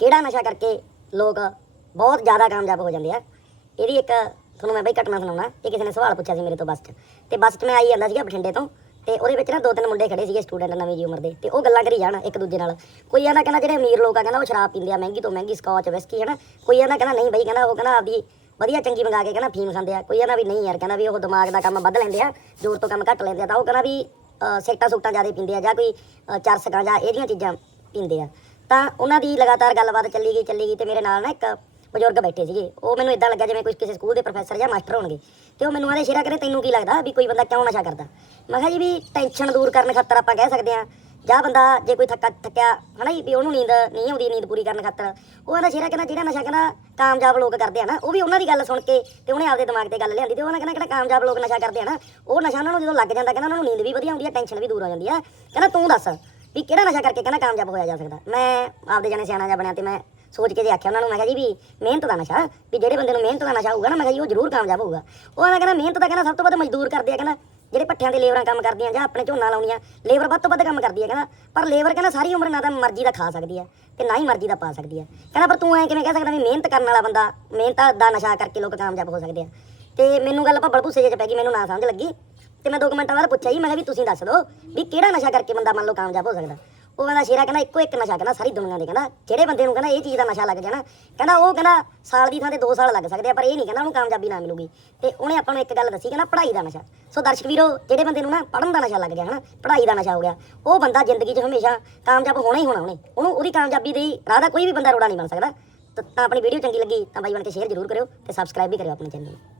ਕਿਹੜਾ ਨਸ਼ਾ ਕਰਕੇ ਲੋਕ ਬਹੁਤ ਜ਼ਿਆਦਾ ਕਾਮਯਾਬ ਹੋ ਜਾਂਦੇ ਆ? ਇਹਦੀ ਇੱਕ ਤੁਹਾਨੂੰ ਮੈਂ ਬਈ ਘਟਨਾ ਸੁਣਾਉਣਾ। ਇਹ ਕਿਸੇ ਨੇ ਸਵਾਲ ਪੁੱਛਿਆ ਸੀ ਮੇਰੇ ਤੋਂ ਬੱਸ 'ਚ। ਤੇ ਬੱਸ 'ਚ ਮੈਂ ਆਈ ਜਾਂਦਾ ਸੀਗਾ ਬਠਿੰਡੇ ਤੋਂ ਤੇ ਉਹਦੇ ਵਿੱਚ ਨਾ ਦੋ ਤਿੰਨ ਮੁੰਡੇ ਖੜੇ ਸੀਗੇ ਸਟੂਡੈਂਟ ਨਵੀਂ ਜੀ ਉਮਰ ਦੇ ਤੇ ਉਹ ਗੱਲਾਂ ਕਰੀ ਜਾਣ ਇੱਕ ਦੂਜੇ ਨਾਲ। ਕੋਈ ਆਂਦਾ ਕਹਿੰਦਾ ਜਿਹੜੇ ਅਮੀਰ ਲੋਕ ਆ ਕਹਿੰਦਾ ਉਹ ਸ਼ਰਾਬ ਪੀਂਦੇ ਆ ਮਹਿੰਗੀ ਤੋਂ ਮਹਿੰਗੀ ਸਕਾਚ ਵਿਸਕੀ ਹੈ ਨਾ ਕੋਈ ਆਂਦਾ ਕਹਿੰਦਾ ਨਹੀਂ ਬਈ ਕਹਿੰਦਾ ਉਹ ਕਹਿੰਦਾ ਆਪਦੀ ਵਧੀਆ ਚੰਗੀ ਮੰਗਾ ਕੇ ਕਹਿੰਦਾ ਫੀਮ ਖਾਂਦੇ ਆ। ਕੋਈ ਆਂਦਾ ਵੀ ਨਹੀਂ ਯਾਰ ਕਹਿੰਦਾ ਵੀ ਉਹ ਦਿਮਾਗ ਦਾ ਕੰਮ ਵੱਧ ਲੈਂਦੇ ਆ ਜ਼ੋਰ ਤੋਂ ਕੰਮ ਘੱਟ ਲੈਂਦੇ ਆ ਤਾਂ ਉਹ ਕਹਿੰਦਾ ਵੀ ਅ, ਸਿਗਰਟਾਂ ਜ਼ਿਆਦਾ ਪੀਂਦੇ ਆ ਜਾਂ ਕੋਈ ਚਰਸਕਾਂ ਜਾਂ ਇਹਦੀਆਂ ਚੀਜ਼ਾਂ ਪੀਂਦੇ ਆ। ਤਾਂ ਉਹਨਾਂ ਦੀ ਲਗਾਤਾਰ ਗੱਲਬਾਤ ਚੱਲੀ ਗਈ ਚੱਲੀ ਗਈ ਤੇ ਮੇਰੇ ਨਾਲ ਨਾ ਇੱਕ ਬਜ਼ੁਰਗ ਬੈਠੇ ਸੀਗੇ। ਉਹ ਮੈਨੂੰ ਇਦਾਂ ਲੱਗਾ ਜਿਵੇਂ ਕੋਈ ਕਿਸੇ ਸਕੂਲ ਦੇ ਪ੍ਰੋਫੈਸਰ ਜਾਂ ਮਾਸਟਰ ਹੋਣਗੇ। ਤੇ ਉਹ ਮੈਨੂੰ ਆਦੇ ਸ਼ੇਰਾ ਕਰੇ, ਤੈਨੂੰ ਕੀ ਲੱਗਦਾ ਵੀ ਕੋਈ ਬੰਦਾ ਕਿਉਂ ਨਸ਼ਾ ਕਰਦਾ? ਮੈਂ ਕਿਹਾ ਜੀ ਵੀ ਟੈਨਸ਼ਨ ਦੂਰ ਕਰਨ ਖਾਤਰ ਆਪਾਂ ਕਹਿ ਸਕਦੇ ਆ ਜਾਂ ਬੰਦਾ ਜੇ ਕੋਈ ਥੱਕਾ, ਥੱਕਿਆ, ਹਨਾ ਜੀ, ਵੀ ਉਹਨੂੰ ਨੀਂਦ, ਨਹੀਂ ਆਉਂਦੀ, ਨੀਂਦ ਪੂਰੀ ਕਰਨ ਖਾਤਰ। ਉਹ ਆਂਦਾ ਸ਼ੇਰਾ ਕਹਿੰਦਾ, ਜਿਹੜਾ ਨਸ਼ਾ ਕਹਿੰਦਾ ਕਾਮਯਾਬ ਲੋਕ ਕਰਦੇ ਆ ਨਾ, ਉਹ ਵੀ ਉਹਨਾਂ ਦੀ ਗੱਲ ਸੁਣ ਕੇ ਤੇ ਉਹਨੇ ਆਪਦੇ ਦਿਮਾਗ ਤੇ ਗੱਲ ਲਿਆਂਦੀ ਤੇ ਉਹਨਾਂ ਕਹਿੰਦਾ ਕਿਹੜਾ ਕਾਮਯਾਬ ਲੋਕ ਨਸ਼ਾ ਕਰਦੇ ਆ ਨਾ, ਉਹ ਨਸ਼ਾ ਉਹਨਾਂ ਨੂੰ ਜਦੋਂ ਲੱਗ ਜਾਂਦਾ, ਕਹਿੰਦਾ ਉਹਨਾਂ ਨੂੰ ਨੀਂਦ ਵੀ ਵਧੀਆ ਆਉਂਦੀ ਆ ਟੈਨਸ਼ਨ ਵੀ ਦੂਰ ਹੋ ਜਾਂਦੀ ਆ। ਕਹਿੰਦਾ, ਤੂੰ ਦੱਸ ਵੀ ਕਿਹੜਾ ਨਸ਼ਾ ਕਰਕੇ ਕਹਿੰਦਾ ਕਾਮਯਾਬ ਹੋਇਆ ਜਾ ਸਕਦਾ? ਮੈਂ ਆਪਦੇ ਜਾਣੇ ਸਿਆਣਾ ਜਿਹਾ ਬਣਿਆ ਤੇ ਮੈਂ ਸੋਚ ਕੇ ਜੇ ਆਖਿਆ, ਉਹਨਾਂ ਨੂੰ ਮੈਂ ਕਿਹਾ ਜੀ ਵੀ ਮਿਹਨਤ ਦਾ ਨਸ਼ਾ, ਵੀ ਜਿਹੜੇ ਬੰਦੇ ਨੂੰ ਮਿਹਨਤ ਦਾ ਨਸ਼ਾ ਹੋਊਗਾ ਨਾ, ਮੈਂ ਕਿਹਾ ਜੀ ਉਹ ਜ਼ਰੂਰ ਕਾਮਯਾਬ ਹੋਊਗਾ। ਉਹ ਕਹਿੰਦਾ ਕਹਿੰਦਾ, ਮਿਹਨਤ ਦਾ ਕਹਿੰਦਾ ਸਭ ਤੋਂ ਵੱਧ ਮਜ਼ਦੂਰ ਕਰਦੇ ਆ, ਕਹਿੰਦਾ ਜਿਹੜੇ ਪੱਠਿਆਂ ਦੇ ਲੇਬਰਾਂ ਕੰਮ ਕਰਦੀਆਂ ਜਾਂ ਆਪਣੇ ਝੋਨਾ ਲਾਉਣੀਆਂ, ਲੇਬਰ ਵੱਧ ਤੋਂ ਵੱਧ ਕੰਮ ਕਰਦੀ ਹੈ ਕਹਿੰਦਾ। ਪਰ ਲੇਬਰ ਕਹਿੰਦਾ ਸਾਰੀ ਉਮਰ ਨਾ ਤਾਂ ਮਰਜ਼ੀ ਦਾ ਖਾ ਸਕਦੀ ਹੈ ਤੇ ਨਾ ਹੀ ਮਰਜ਼ੀ ਦਾ ਪਾ ਸਕਦੀ ਹੈ ਕਹਿੰਦਾ, ਪਰ ਤੂੰ ਐ ਕਿਵੇਂ ਕਹਿ ਸਕਦਾ ਵੀ ਮਿਹਨਤ ਕਰਨ ਵਾਲਾ ਬੰਦਾ, ਮਿਹਨਤ ਦਾ ਨਸ਼ਾ ਕਰਕੇ ਲੋਕ ਕਾਮਯਾਬ ਹੋ ਸਕਦੇ ਆ। ਤੇ ਮੈਨੂੰ ਗੱਲ ਭੱਬੜ ਭੁੱਸੇ ਜਿਹੇ ਚ ਪੈ ਗਈ, ਮੈਨੂੰ ਨਾ ਸਮਝ ਲੱਗੀ। ਤੇ ਮੈਂ ਦੋ ਕੁ ਮਿੰਟਾਂ ਬਾਅਦ ਪੁੱਛਿਆ ਜੀ, ਮੈਂ ਕਿਹਾ ਵੀ ਤੁਸੀਂ ਦੱਸ ਦਿਓ ਵੀ ਕਿਹੜਾ ਨਸ਼ਾ ਕਰਕੇ ਬੰਦਾ ਮੰਨ ਲਓ ਕਾਮਯਾਬ ਹੋ ਸਕਦਾ। ਉਹ ਕਹਿੰਦਾ, ਸ਼ੇਰਾ ਕਹਿੰਦਾ, ਇੱਕੋ ਇੱਕ ਨਸ਼ਾ ਕਹਿੰਦਾ, ਸਾਰੀ ਦੁਨੀਆ ਦੇ ਕਹਿੰਦਾ। ਜਿਹੜੇ ਬੰਦੇ ਨੂੰ ਕਹਿੰਦਾ ਇਹ ਚੀਜ਼ ਦਾ ਨਸ਼ਾ ਲੱਗ ਜਾਣਾ, ਕਹਿੰਦਾ ਉਹ ਕਹਿੰਦਾ ਸਾਲ ਦੀ ਥਾਂ ਤੇ 2 ਸਾਲ ਲੱਗ ਸਕਦੇ ਆ, ਪਰ ਇਹ ਨਹੀਂ ਕਹਿੰਦਾ ਉਹਨੂੰ ਕਾਮਯਾਬੀ ਨਾ ਮਿਲੂਗੀ। ਤੇ ਉਹਨੇ ਆਪਾਂ ਨੂੰ ਇੱਕ ਗੱਲ ਦੱਸੀ, ਕਹਿੰਦਾ ਪੜ੍ਹਾਈ ਦਾ ਨਸ਼ਾ। ਸੋ ਦਰਸ਼ਕ ਵੀਰੋ, ਜਿਹੜੇ ਬੰਦੇ ਨੂੰ ਨਾ ਪੜ੍ਹਨ ਦਾ ਨਸ਼ਾ ਲੱਗ ਗਿਆ ਹਨਾ, ਪੜ੍ਹਾਈ ਦਾ ਨਸ਼ਾ ਹੋ ਗਿਆ, ਉਹ ਬੰਦਾ ਜ਼ਿੰਦਗੀ 'ਚ ਹਮੇਸ਼ਾ ਕਾਮਯਾਬ ਹੋਣਾ ਹੀ ਹੋਣਾ ਉਹਨੇ। ਉਹਨੂੰ ਉਹਦੀ ਕਾਮਯਾਬੀ ਦੀ ਰਾਹ ਦਾ ਕੋਈ ਵੀ ਬੰਦਾ ਰੋੜਾ ਨਹੀਂ ਬਣ ਸਕਦਾ। ਤਾਂ ਤਾਂ ਆਪਣੀ ਵੀਡੀਓ ਚੰਗੀ ਲੱਗੀ, ਤਾਂ ਬਾਈ ਬਣ ਕੇ ਸ਼ੇਅਰ ਜ਼ਰੂਰ ਕਰਿਓ ਤੇ ਸਬਸਕ੍ਰਾਈਬ ਵੀ ਕਰਿਓ ਆਪਣੇ ਚੈਨਲ ਨੂੰ।